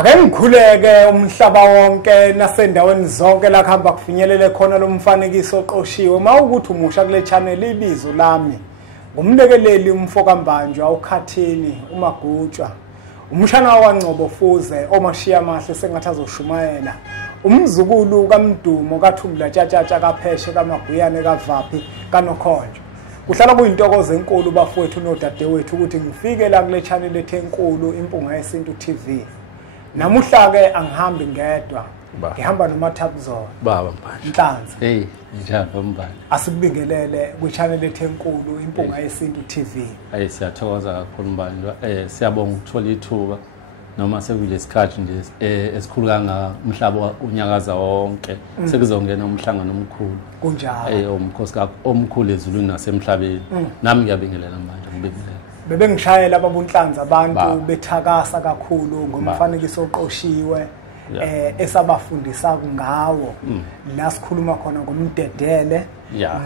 Ake ngikhuleke umhlaba wonke nasendaweni zonke la kuhamba kufinyelele khona lo mfanekiso oqoshiwe mawukuthi umusha kule channel ibizo lami ngumlekeleli umfokambanjwa ukhathini umagutshwa umshana waNgcobo Fuze omashiya mahle sengathi azoshumayela umzukulu kaMdumo kaThula Tshatatsha kaPheshe kaMaguyane kaVaphi kaNokhonjo kuhlala kuyintokozo enkulu bafowethu nodadewethu ukuthi ngifike la kule channel ethe enkulu Impunga Yesintu TV. Namuhla ke angihambi ngedwa ngihamba noMathapuzolo baba manje Nhlanzi hey njalo mbali asibingelele ku channel ethe enkulu Impunga Yesintu TV. Siyathokoza kakhulu mbali siyabonga ukuthola ithuba noma sekule sikhathi nje esikhulu kanga umhlaba unyakaza wonke sekuzongena umhlangano omkhulu kunjalo umkhosi omkhulu ezulwini nasemhlabeni nami ngiyabingelela manje ngibingelela bebengishayela ababunhlanzi abantu bethakasa kakhulu ngomfanekiso oqoshiwe esabafundisa ngawo la sikhuluma khona ngomdedele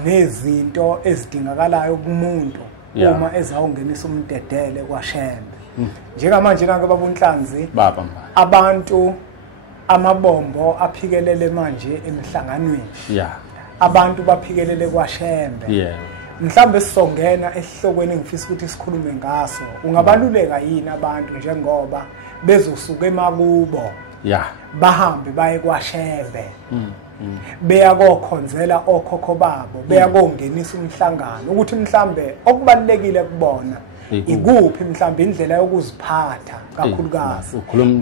nezinto ezidingakalayo kumuntu uma ezawungenisa umdedele kwaShembe njengamanje nanke babunhlanzi abantu amabombo aphikelele manje emhlanganweni abantu baphikelele kwaShembe mhlambe sisongena esihlokweni engifisa ukuthi sikhulume ngaso ungabaluleka yini abantu njengoba bezosuka emakubo bahambe baye kwaShembe beya kokhonzela okhokho babo beya kongenisa umhlangano ukuthi mhlambe okubalekile kubona ikuphi mhlambe indlela yokuziphatha kakhulukazi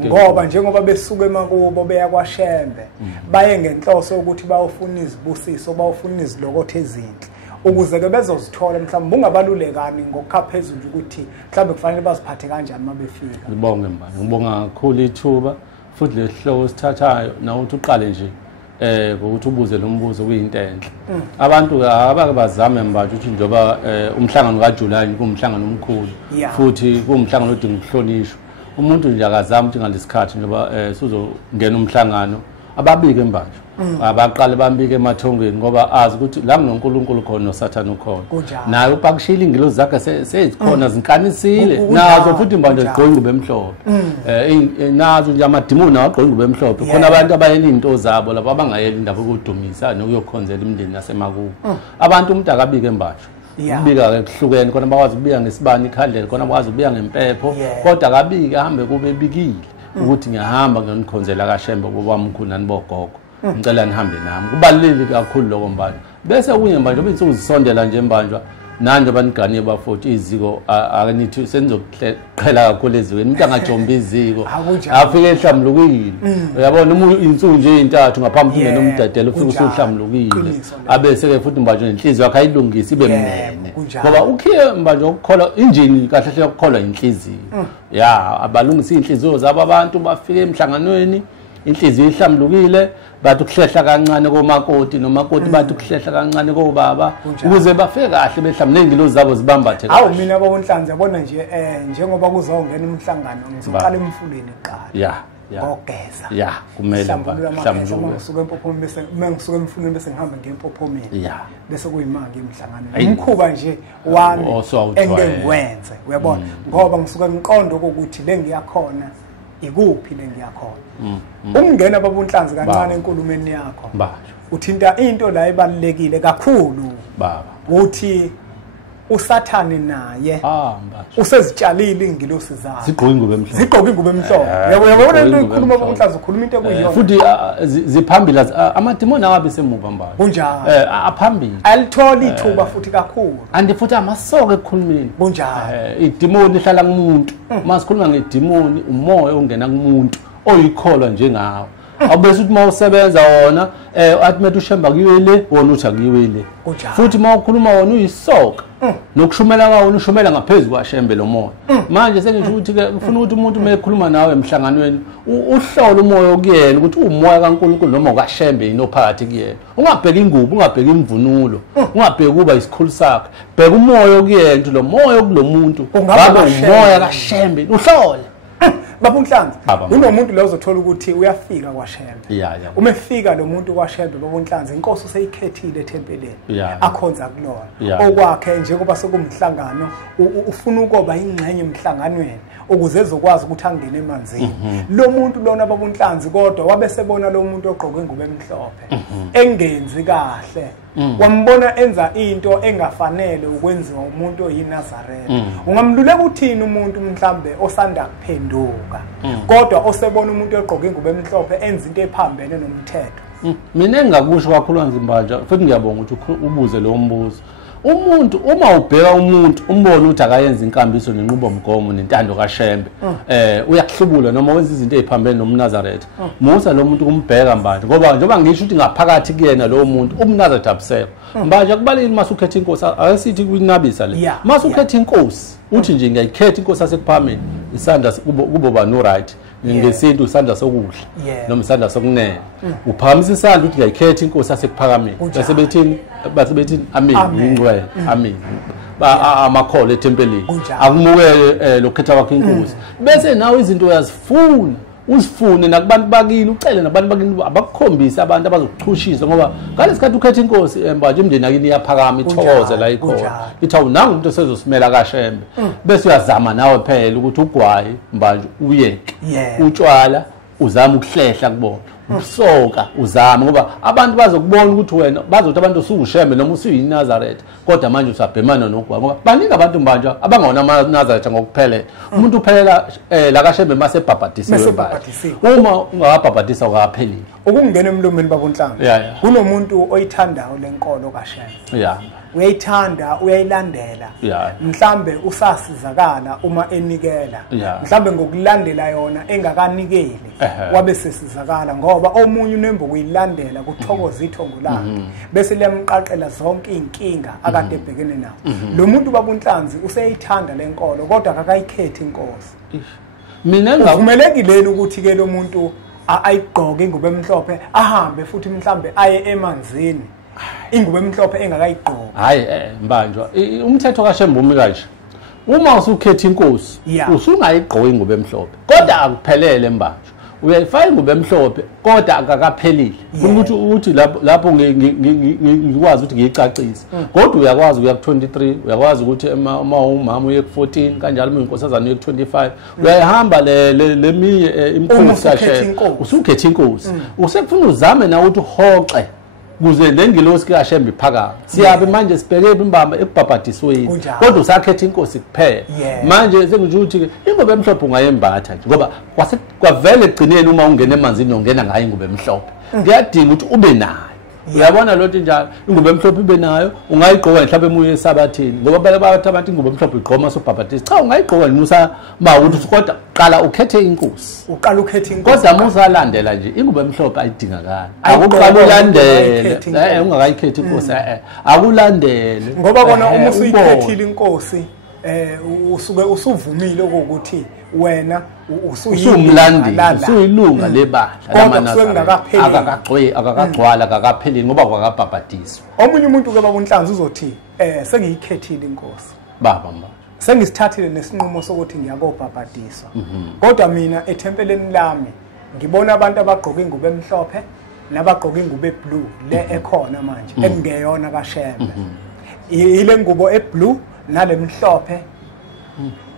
ngoba njengoba besuka emakubo beya kwaShembe baye ngenhloso ukuthi bayofuna izibusiso bayofuna izilokothe ezinhle ukuze ke bezozithola mhlawumbe ungabalulekani ngokukha phezulu ukuthi mhlawumbe kufanele baziphathe kanjani mabefika. Ngibonge mbali ngibonga kakhulu ithuba futhi lesihloko sithathayo nawuthi uqale nje ukuthi ubuze lo mbuzo kuyinto enhle abantu abake bazame mbanje ukuthi njoba umhlangano kaJuly kumhlangano omkhulu futhi kumhlangano odinga ukuhlonishwa umuntu nje akazama ukuthi ngalesikhathi njoba sizongena umhlangano ababike mbanje abaqale bambike emathongweni ngoba azi ukuthi la kunoNkulunkulu khona noSathane ukhona naye upakushila ingilozi zakhe sezikhona zinkanisile nazo futhi manje zigqoka ingubo emhlophe nazo nje amadimoni agqoka ingubo emhlophe khona abantu abayela izinto zabo labo abangayela indaba yokudumisa nokuyokhonzela imindeni nasemakubo abantu umuntu akabike mbanje ubika ke kuhlukene khona bakwazi ukubika ngesibani ikhandlela khona bakwazi ukubika ngempepho kodwa akabike ahambe kube ebikile ukuthi ngiyahamba ngiyonikhonzela kaShembe kuba umkhulu nanibogogo ngicela nihambe nami kubalulekile kakhulu lokho mbanje bese kunye mbanje obinsuku zisondela nje mbanjwa nanje banigane bafoti iziko akanithi senizoqhela kakhulu ezikweni umuntu angajomba iziko afike ehlamlukile uyabona uma insuku nje ezintathu ngaphambi kungena umdadela ufike usuhlamlukile abese ke futhi mbanje inhliziyo yakhe ayilungisa ibe mnene ngoba ukhiye mbanje ukukhola injini kahle hle ukukhola inhliziyo abalungisa inhliziyo zabo abantu bafike emhlanganweni inhliziyo ihlamlukile bathi ukuhlehla kancane komakoti nomakoti bathi ukuhlehla kancane kobaba ukuze bafike kahle behlambe nengilozi zabo zibambathe kahle. Awu mina babonhlanzi yabona nje njengoba kuzongena umhlangano ngizoqala emfuleni eqala ngogeza kumele mhlawumbe ngisuka empophomeni bese ngisuka emfuleni bese ngihamba ngempophomeni bese kuyimanga emhlangano umkhuba nje wami engengwenze uyabona ngoba ngisuka ngiqondo ukuthi le ngiyakhona ikuphi le ngiyakhona umngena babunhlanzi kancane enkulumeni yakho uthinta into la ebalekile kakhulu uthi uSathane naye usezitshalile ingilosi zazo zigqoka ingubo emhlophe uyabona into ikhuluma babunhlanzi ukhuluma into ekuyiyona futhi ziphambili amadimoni awabi semuva mbali kunjalo aphambili alithola ithuba futhi kakhulu andi futhi amasoka ekukhulumeni kunjalo idimoni ihlala kumuntu masikhuluma ngedimoni umoya ongena kumuntu oyikholwa njengawe awubese ukuthi mawusebenza wona athi methu uShembe kuyiwele wona uthi akuyiwele futhi mawukhuluma wona uyisoka nokushumela kwawona ushumela ngaphezulu kwaShembe lo moya manje sengisho ukuthi ke ufuna ukuthi umuntu mekhuluma nawe emhlanganweni uhlole umoya okuyena ukuthi umoya kaNkulunkulu noma kwaShembe inophakathi kuyena ungabheka ingubo ungabheka imvunulo ungabheka kuba isikhulu sakhe bheka umoya okuyena lo moya okulomuntu ngabe umoya kaShembe uhlole Baba uNhlanzi unomuntu lo uzothola ukuthi uyafika kwaShembe uma efika lo muntu kwaShembe baba uNhlanzi inkosi useyikhethile eThempeleni akhonza kulona okwakhe njengoba sekumhlangano ufuna ukuba ingxenye emhlanganweni ukuze ezokwazi ukuthi angene emanzini lo muntu lona baba uNhlanzi kodwa wabe sebona lo muntu ogqoke ingubo emhlophe engenzi kahle wambona enza into engafanele ukwenziwa umuntu oyinazaretha ungamluleka uthini umuntu mhlambe osanda kuphenduka kodwa osebona umuntu ogqoke ingubo emhlophe enza into ephambene nomthetho mina engakusho kakhulu Nzimbanja futhi ngiyabonga ukuthi ubuze lo mbuzo umuntu uma ubheka umuntu umbone ukuthi akayenza inkambiso nenqubomgomo nentando kaShembe uyakuhlubula noma wenza izinto eziphambene nomNazaretha musa lo muntu kumbheka Mbanja ngoba njengoba ngisho ukuthi ngaphakathi kuyena lo muntu umNazaretha abusekho Mbanja kubalekile masukhetha inkosi akasithi kwinabisa le masukhetha inkosi uthi nje ngiyayikhetha inkosi yasekuphameni isandla kubo ba no right ngesintu isandla sokudla noma isandla sokunene uphakamisa isandla uthi ngiyayikhetha inkosi yasekuphakameni base bethini amen ingcwele amen amakholo eThempelini akumukele lokhetha kwakhe inkosi bese nawe izinto uyazifuna uzifune nakubantu bakini ucele nabantu bakini abakukhombisa abantu abazokuchushisa ngoba ngalesikhathi ukhetha inkosi Mbanja imndeni yakini iyaphakama ithokoze la ikhona ithi awunanga umuntu osezosimela kaShembe bese uyazama nawe phela ukuthi ugwayi Mbanja uyeke utshwala uzama ukuhlehla kubona usoka uzama ngoba abantu bazokubona ukuthi wena bazothi abantu usukuShembe noma usuyinazaretha kodwa manje usabhemana nogwa ngoba baningi abantu Mbanja abangona amaNazaretha ngokuphelele umuntu uphelela la kaShembe mase ebhabhadisiwe uma ungabhabhadisa ukaphelile ukungena emlomeni baba uNhlanzi kunomuntu oyithandayo lenkolo kaShembe uyayithanda uyayilandela mhlambe usasizakala uma enikela mhlambe ngokulandela yona engakanikeli wabe sesizakala ngoba omunye unembe ukuyilandela kuthokoza ithongo lakhe bese liyamqaqela zonke inkinga akade ebhekene nazo lo muntu baba uNhlanzi useyithanda lenkolo kodwa akakayikhethi inkosi mina ngavumelekile ukuthi ke lo muntu ayigqoke ingubo emhlophe ahambe futhi mhlambe aye emanzini ingubo emhlophe engakayigqoka hayi Mbanja umthetho kaShembe umi kanje uma usukhetha inkosi usungayigqoka ingubo emhlophe kodwa akuphelele Mbanja uyayifaka ingubo emhlophe kodwa akakaphelile ukuthi lapho ngikwazi ukuthi ngiyicacise kodwa uyakwazi ukuya ku23 uyakwazi ukuthi uma umama uye ku14 kanjalo uma inkosazana uye ku25 uyayihamba le miye imkhosi kaShembe usukhetha inkosi usekufuna uzame na ukuthi uhoxe kuze lengilosi kaShembe iphakama siyabe manje sibheke imbamba ekubhabhadisweni kodwa usakhetha inkosi kuphela manje sekunje ukuthi ingobe emhlophe ungayembatha nje ngoba kwavele egcineni uma ungena emanzini ongena ngayo ingobe emhlophe ngiyadinga ukuthi ube nayo uyabona lo nto njalo ingobe emhlophe ibe nayo ungayigqoka mhlawumbe emuye esabathini ngoba bathi abantu ingobe emhlophe igqoma sobhabhadisa cha ungayigqoka musa mawuthi kodwa qala ukhethe inkosi uqala ukhethe inkosi kodwa musa landela nje ingobe emhlophe ayidingakala akuqala ulandele ungakayikhethi inkosi akulandele ngoba kona uma usuyikhethile inkosi usuke usuvumile ukuthi wena usumlandeli usuyilunga lebandla akakagcwala akakapheleli ngoba kwakabhabhadiswa omunye umuntu ke baba uNhlanzi uzothi sengiyikhethile inkosi baba sengisithathile nesinqumo sokuthi ngiyakobhabhadiswa kodwa mina eThempeleni lami ngibona abantu abagqoka ingubo emhlophe nabagqoka ingubo eblue le ekhona manje engeyona kaShembe ile ngubo eblue nalemhlophe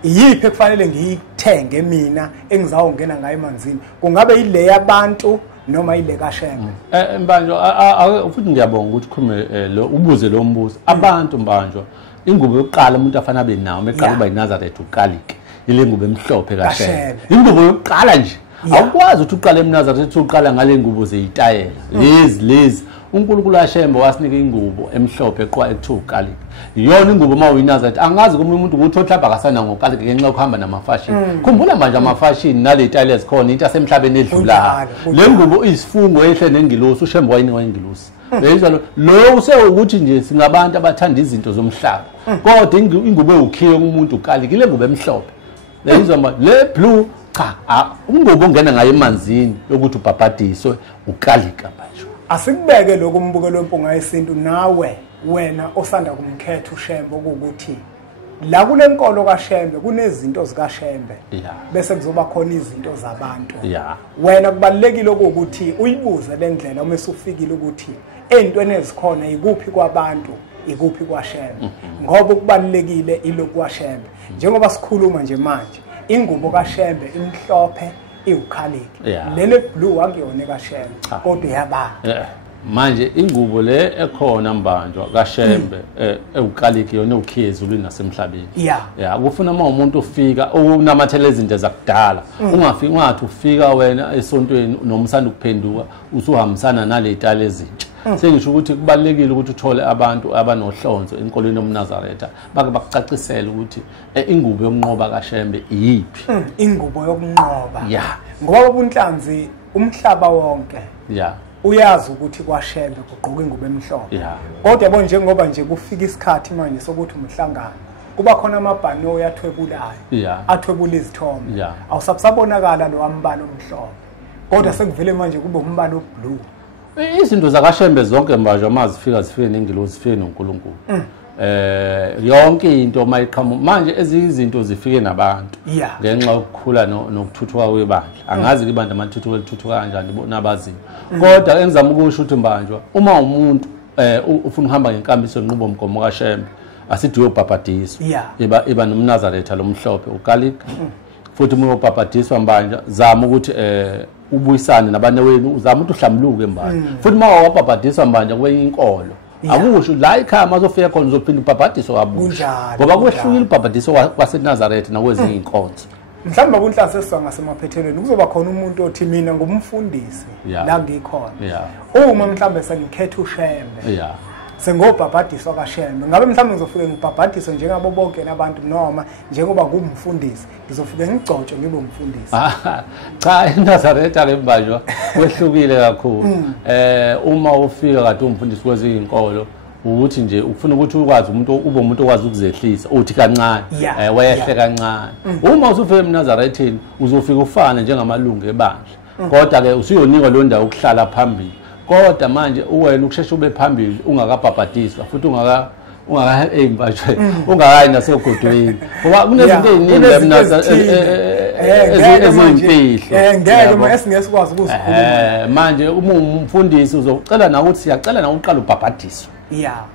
yiphi ekufanele ngiyithenge mina engizawungena ngayo emanzini kungabe ile yabantu noma ile kaShembe Mbanja futhi ngiyabonga ukuthi khulume lo ubuze lo mbuzo abantu Mbanja ingubo yokuqala umuntu afana abe nawo meqala uba iNazaretha uqalike ile ngubo emhlophe kaShembe ingubo yokuqala nje awukwazi ukuthi uqale eNazaretha uqala ngale ngubo zeyitayela lezi uNkulunkulu kaShembe wasinika ingubo emhlophe ekuthiwa uqalike iyona ingubo uma uyinazaretha angazi kuma umuntu ukuthi ohlapha akasana ngoqalike ngenxa yokuhamba namafashion khumbula manje amafashion nale tayile ezikhona into asemhlabeni edlulayo le ngubo isifungo ehle nengilosi uShembe wayinika ingilosi beyizalo lo usewukuthi nje singabantu abathanda izinto zomhlaba kodwa ingubo ewukhiye kumuntu uqalike ile ngubo emhlophe beyizwa le blue cha ungubo ongena ngayo emanzini yokuthi ubhabhadiswe uqalika manje asikubeke lokumbukelo wempunga yesintu nawe wena osanda kumkhetha uShembe ukuthi la kulenkolo kaShembe kunezinto zikaShembe Yeah. bese kuzoba khona izinto zabantu Yeah. wena kubalekile ukuthi uyibuze lendlela uma usufikile ukuthi ezintweni ezikhona ikuphi kwabantu ikuphi kwaShembe ngoba ukubalekile ilokhu kwaShembe njengoba sikhuluma nje manje ingubo kaShembe imhlophe iwukhaliki Yeah. lele blue akuyona kaShembe kodwa yaba Manje ingubo le ekhona mbanjwa kaShembe ewukaliki yona ukhiyezi ulwini nasemhlabeni. Yeah. Kufuna uma umuntu ufika unamathele izinto zakudala. Ungafika ungathi ufika wena esontweni nomsanda ukuphenduka usuhambisana nalezitali ezintsha. Sengisho ukuthi kubalekile ukuthi uthole abantu abanohlonzo enkolweni yomNazaretha bakucacisela ukuthi ingubo yokunqoba kaShembe iyiphi. Ingubo yokunqoba. Yeah. Ngoba ubunhlanzi umhlaba wonke. Yeah. Uyazi ukuthi kwaShembe kugqoka ingubo emhlophe. Yeah. Kodwa yabo njengoba nje kufika isikhathi manje sokuthi umhlangano kuba khona amabhano yathwebulayo. Yeah. Athwebula izithombe. Yeah. Awusabonakala lo ambalo omhlophe. Kodwa sekuvele manje kube umbalo oblue. Izinto zakaShembe zonke manje amazifika zifike nengilosi zifike noNkulunkulu. Yonke into mayiqhamuka manje ezizinto zifike nabantu ngenxa yokukhula nokuthuthuka kwebandla angazi ibandla amathuthuka elithuthuka kanjani nabaziyo kodwa engizama ukusho ukuthi mbanjwa uma umuntu ufuna ukuhamba ngenkambiso enqubo mgomo kaShembe asithi uyobhabhadiswa iba nomNazaretha lomhlophe ukalika futhi uma uyobhabhadiswa mbanjwa zama ukuthi ubuyisane nabanye wenu uzama ukuthi uhlamluke mbanjwa futhi uma wabhabhadiswa mbanjwa kwenye inkolo akusho la ikhaya mazofika khona uzophinda ubhabhadiswa kabusha ngoba kwehlukile ubhabhadiso kwaseNazaretha nakwezinye inkonzo mhlawumbe kunhlansi esisangasemaphethelweni kuzoba khona umuntu othi mina ngumfundisi la ngikhona uma mhlawumbe sengikhetha uShembe sengobhabhadiswa kaShembe ngabe mhlawumbe ngizofika ngibhabhadiswe njengabo bonke nabantu noma njengoba ngumfundisi ngizofika ngigcotshwe ngibe umfundisi cha eNazaretha ke mbanjwa kwehlukile kakhulu uma ufika kade umfundisi kwezinye inkolo ukuthi nje ufuna ukuthi ukwazi umuntu ube umuntu okwazi ukuzehlisa uthi kancane wehle kancane uma usufika eNazarethini uzofika ufane njengamalungu ebandla kodwa ke usuyonikwa lo ndawo ukuhlala phambili kodwa manje uwena ukushesha ube phambili ungakabhabhadiswa futhi ungakayi nasegodweni ngoba kunezinto eziningi ezimfihlo ngeke esingesikwazi ukuzikhuluma manje uma umfundisi uzocela na ukuthi siyacela na uqala ubhabhadiswe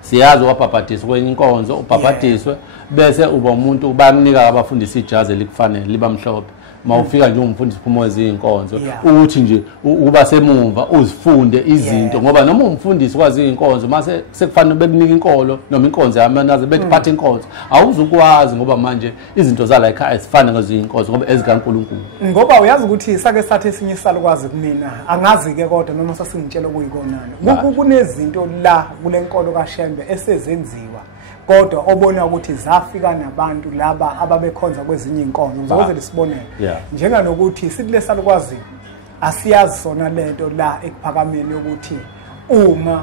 siyazi wabhabhadiswa kwenye inkonzo ubhabhadiswe bese uba umuntu bayakunika abafundisi ijazi elikufanele liba mhlophe mawufika nje umfundisi phuma ezinkonzo ukuthi nje uba semumva uzifunde izinto ngoba noma umfundisi kwazi inkonzo mase sekufanele bekunika inkolo noma inkonzo yamanaze betiphatha inkonzo awuzukwazi ngoba manje izinto zala ekhaya sifana ngezinye inkonzo ngoba ezikaNkulunkulu ngoba uyazi ukuthi sake sathi esinye isalukwazi kumina angazi ke kodwa noma sasingitshela kuyikonana kunezinto la kulenkolo kaShembe esezenziwa kodwa obona ukuthi zafika nabantu laba ababekhonza kwezinye inkonzo ngizoze lisibonele njenganokuthi sithi lesalukwazi asiyazi sona lento la ekuphakameni ukuthi uma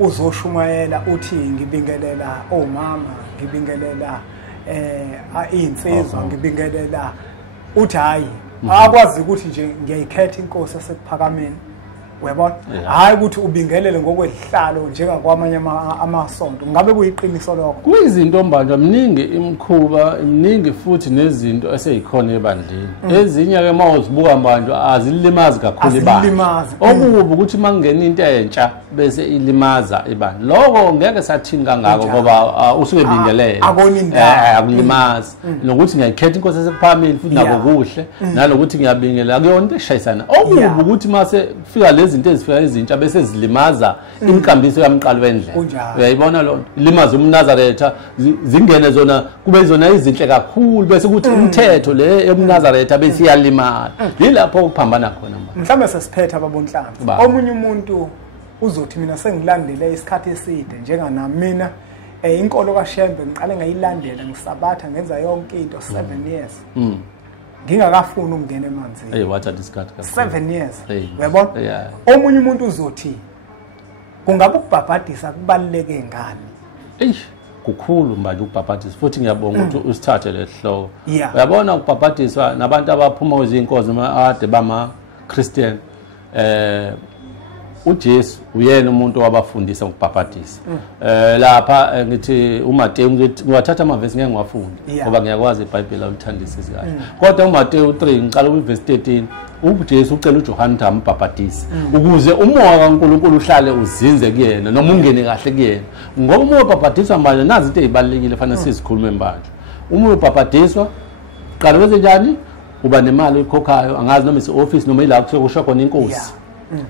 uzoshumayela uthi ngibingelela omama ngibingelela insizwa ngibingelela uthi hayi akwazi ukuthi nje ngiyayikhetha inkosi esekuphakameni uyabona hayi ukuthi ubingelele ngokwehlalo njengakwamanye amasonto ngabe kuyiqiniso lokho kuyizinto mbanjwa mningi imkhuba mningi futhi nezinto eseyikhona ebandleni ezinye ke mawuzibuka mbanjwa azilimazi kakhulu ibandla okubi ukuthi mangena into entsha bese ilimaza ibandla lokho ngeke sathini kangako ngoba usuke bingelele akulimazi nokuthi ngiyakhetha inkosi esekuphameli futhi nako kuhle nalokuthi ngiyabingelela akuyona into eshayisana okubi ukuthi mase kufika izinto ezifika ezintsha bese zilimaza inkambiso yamqalo wendlela uyayibona lo limaza umNazaretha zingene zona kube zona izinhle kakhulu bese ukuthi umthetho le yomNazaretha bese iyalimala yilapho ukuphambana khona mhlawumbe sesiphetha ababonhlanzi omunye umuntu uzothi mina sengilandele isikhathi eside njenganami mina inkolo kaShembe ngiqale ngayilandela ngisabatha ngenza yonke into 7 years ngingakafuni ukungena emanzini wathatha isikhathi 7 years uyabona omunye umuntu uzothi kungabe ukubhabhadisa kubaluleke ngani kukhulu manje ukubhabhadisa futhi ngiyabonga ukuthi usithathe lehloko uyabona ukubhabhadiswa nabantu abaphuma kwezinkonzo ade bama Christian uJesu uyena umuntu wabafundisa ngokubhabhadisa lapha ngithi uMateyu ngiwathatha amavesi ngeke ngiwafunde ngoba ngiyakwazi iBhayibheli alithandisise kahle kodwa uMateyu 3 ngiqala kuvesi 13 uJesu ucela uJohane ukuthi ambhabhadise ukuze umoya kaNkulunkulu uhlale uzinze kuyena noma ungene kahle kuyena ngoba umoya ubhabhadiswa manje nazi into ezibalekile fanele sizikhulume manje umoya ubhabhadiswa qala bese njani uba nemali oyikhokhayo angazi noma isi-office noma yila kusho khona inkosi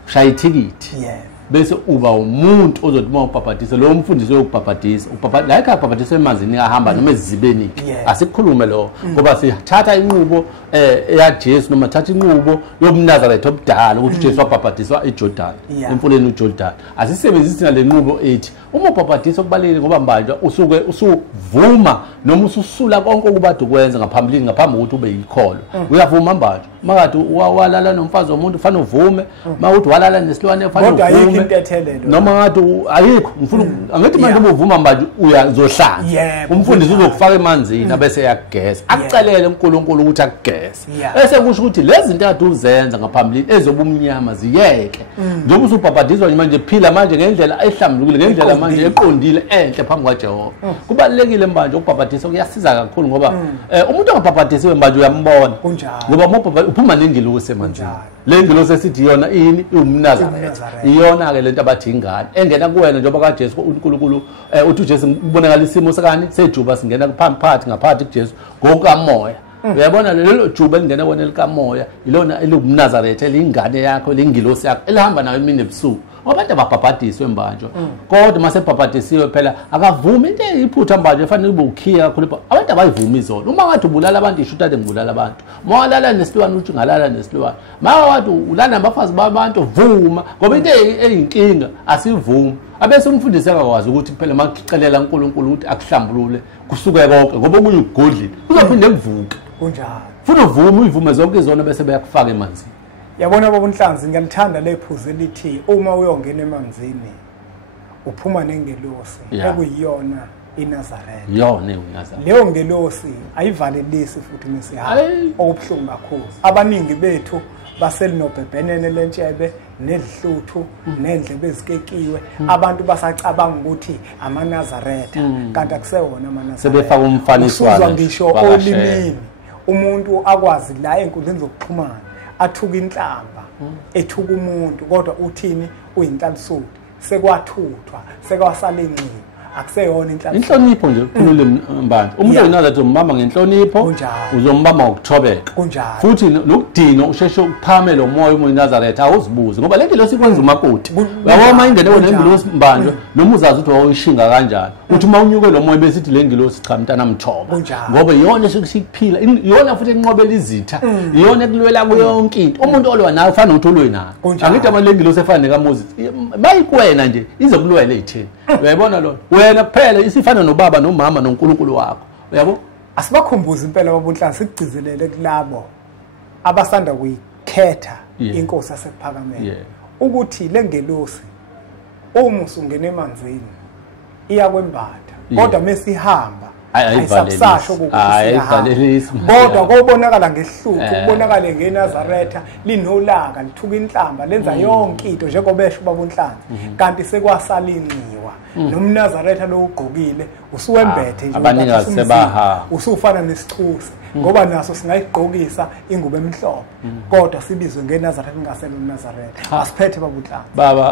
shaya ithikithi bese uba umuntu ozothi uma ubhabhadisa lo mfundisi uyokubhabhadisa la ekhaya ubhabhadisa emanzini ahamba noma ezibeni asikhulume lo ngoba sithatha inqubo eyaJesu noma thatha inqubo yobuNazaretha obudala ukuthi uJesu wabhabhadiswa eJordan emfuleni uJordan asisebenzisi nale nqubo ethi uma ubhabhadisa okubalekile ngoba manje usuke usuvuma noma ususula konke okubade ukwenza ngaphambilini ngaphambi kokuthi ube yikholo uyavuma manje makathi walala nomfazi womuntu ufanele uvume mawuthi walala nesilwane ufanele uvume noma ngathi ayikho ngifuna angithi manje ubuvuma manje uyazohlala umfundisi uzokufaka emanzini bese yakugeza akucelele uNkulunkulu ukuthi akugeza bese kusho ukuthi lezi zinto akade uzenza ngaphambilini ezobumnyama ziyeke njengoba usubhabhadiswa manje phila manje ngendlela ehlambulukile ngendlela manje eqondile enhle phambi kwaJehova kubalekile manje ukubhabhadisa kuyasiza kakhulu ngoba umuntu ongabhabhadisiwe manje uyambona ngoba uphuma nengilosi emanzini le ngilosi esithi yona ini iwumNazaretha iyona ke lento abathi ingane engena kuwena njengoba kaJesu uNkulunkulu uthi uJesu ubonakala isimo sakani sejuba singena phakathi ngaphakathi kuJesu ngokamoya uyabona lelo juba elingena wona elikamoya ilona eliwumNazaretha elingane yakho lengilosi yakho elihamba nawe emini ebusuku abantu ababhabhadiswe manje kodwa mase bhabhadisiwe phela akavumi into eyiphutha manje efanele ube ukhiya kakhulu abantu abayivumi izona uma ngathi ubulala abantu isho ukuthi ngibulala abantu mawalala nesilwane uthi ngalala nesilwane mawathi ulana abafazi babantu vuma ngoba into eyinkinga asivumi abese umfundisi akakwazi ukuthi phela makucelela uNkulunkulu ukuthi akuhlambulule kusuke konke ngoba omunye ugodlile uzophinde kuvuka kunjalo funa uvume uyivume zonke izona bese bayakufaka emanzini yabona baba uNhlanzi ngiyalithanda lephuzu elithi uma uyongena emanzini uphuma nengelosi ekuyiyona iNazaretha yona iNazaretha leyo ngelosi ayivalelisi futhi mesihamba okubuhlungu kakhulu abaningi bethu baselinobhebhenene lentshebe nedhluthu nendlebe ezikekiwe abantu basacabanga ukuthi amaNazaretha kanti akusewona amaNazaretha sebefaka umfaniswano usuzwa ngisho olimini umuntu akwazi la enkundleni zokuxhumana athuka inhlamba ethuka umuntu kodwa uthini uyinhlansuthi sekwathuthwa sekwasala inqini akuseyona inhlonipho nje ukhulule mbanje umuntu oyinalathi umbamba ngenhlonipho uzombamba ngokuthobeka futhi nokudinga usheshe ukuphame lo moya uMnazaretha awuzibuze ngoba lento losikwenza umakoti uyabona ingene wona ingilosi mbanje noma uzazi ukuthi wawuyishinga kanjani uthi uma unyuke lo moya besithi le ngilosi cha mntana mthoba ngoba iyona esikuphila iyona futhi enqobela izitha iyona ekulwela yonke into umuntu olwa nawe ufana nokuthi olwe naye angithi ama le ngilosi efana nekaMoses bayikwena nje izokulwela etheni uyayibona lo wena kuphela isifana nobaba nomama noNkulunkulu wakho uyabo asibakhumbuza impela babunhlanzi sikugcizelele kulabo abasanda kuyikhetha inkosi yasekuphakameni ukuthi lengelosi uma usungena emanzini iyakwembatha kodwa mesihamba ayisabsasho ukuthi kodwa kubonakala ngehluthu kubonakala ngeNazaretha linolaka lithuka inhlamba lenza yonke into njengoba esho babunhlanzi kanti sekwasalinqiwa nomNazaretha lo ugqokile usuwembethe nje abaningazi sebaha usufana nesixusi ngoba naso singayigqokisa ingubo emhlophe kodwa sibizwe ngeNazaretha ingaselo uNazaretha asiphethe babunhlanzi baba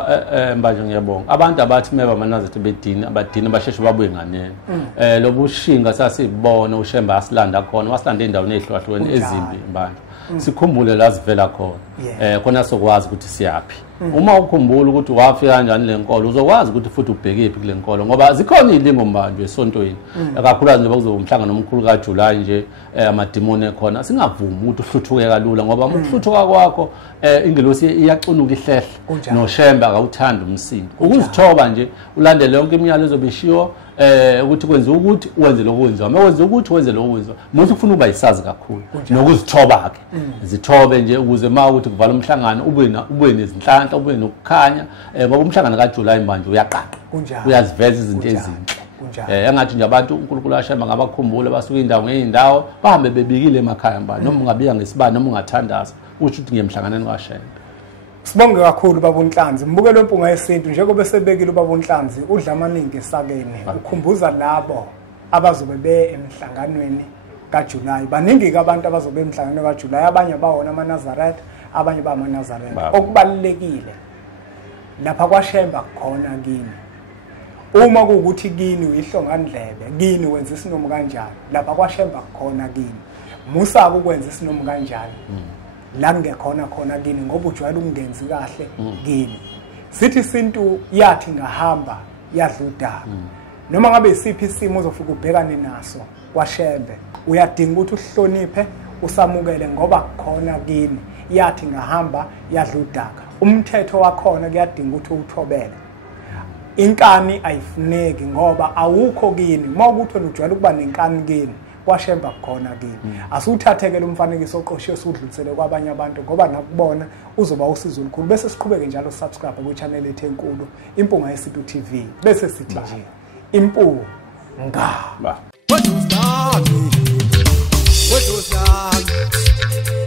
manje ngiyabonga abantu abathi meba amaNazaretha bedini abadini basheshe babuye nganene lobushinga sasibona uShemba asilanda khona wasilanda endaweni ezihlukahlukene ezimbi manje sikhumbule la sivela khona khona sokwazi ukuthi siyapi uma ukhumbula ukuthi wafika kanjani lenkolo uzokwazi ukuthi futhi ubhekephi kule nkolo ngoba zikhona ilingo manje esontweni kakhulukazi njengoba kuzoba umhlangano omkhulu kaJuly nje amadimoni ekhona singavumi ukuthi uhluthuke kalula ngoba ukuhluthuka kwakho ingelosi iyacunuka ihlehle noShemba akawuthanda umsindo ukuzithoba nje ulandele yonke imiyalo ezobishiwo ukuthi kwenza ukuthi wenze lokwenziwa mawenze ukuthi wenze lokwenziwa muthi ufuna ukuba yisazi kakhulu nokuzithoba ke zithobe nje ukuze ma ukuthi kuvala umhlangano ube nezinhlanhla ube nokukhanya ngoba umhlangano kaJuly manje uyaqaqa uyaziveza izinto ezinhle engathi nje abantu uNkulunkulu ashema ngabakhumbula basuka indawo ngeindawo bahambe bebikile emakhaya manje noma ungabika ngesibani noma ungathandaza usho ukuthi ngiyemhlanganeni kaShemba Sibonge kakhulu baba uNhlanzi. Mbukelo wempunga yesintu njengoba sebekile ubaba uNhlanzi udla amaningi esakeni. Ukhumbuza labo abazobe be emhlanganweni kaJuly. Baningi ke abantu abazobe emhlanganweni kaJuly. Abanye bawona amaNazaretha, abanye ba amaNazaretha. Okubalekile lapha kwaShemba khona kini. Uma kuukuthi kini uyihlongandlebe, kini wenza isinomo kanjani? Lapha kwaShemba khona kini. Musa ukwenza isinomo kanjani? La ngekhona khona kini ngoba ujwayele ukungenzi kahle kini. Sithi isintu yathi ngahamba yadla udaka. Noma ngabe isiphi isimo uzofika ubhekane naso kwaShembe, uyadinga ukuthi uhloniphe, usamukele ngoba khona kini. Yathi ngahamba yadla udaka. Umthetho wakhona kuyadinga ukuthi uthobele. Inkani ayifuneki ngoba awukho kini. Mawukuthi ujwayele ukuba nenkani kini, kwaShemba khona kini. Asuthatheke lo mfanekiso oqoshiwe usudlulisele kwabanye abantu ngoba nakubona uzoba usizo olukhulu. Bese siqhubeke njalo subscribe ku channel yethu enkulu Impunga Yesintu TV. Bese sithi nje impunga. Ba. What was that?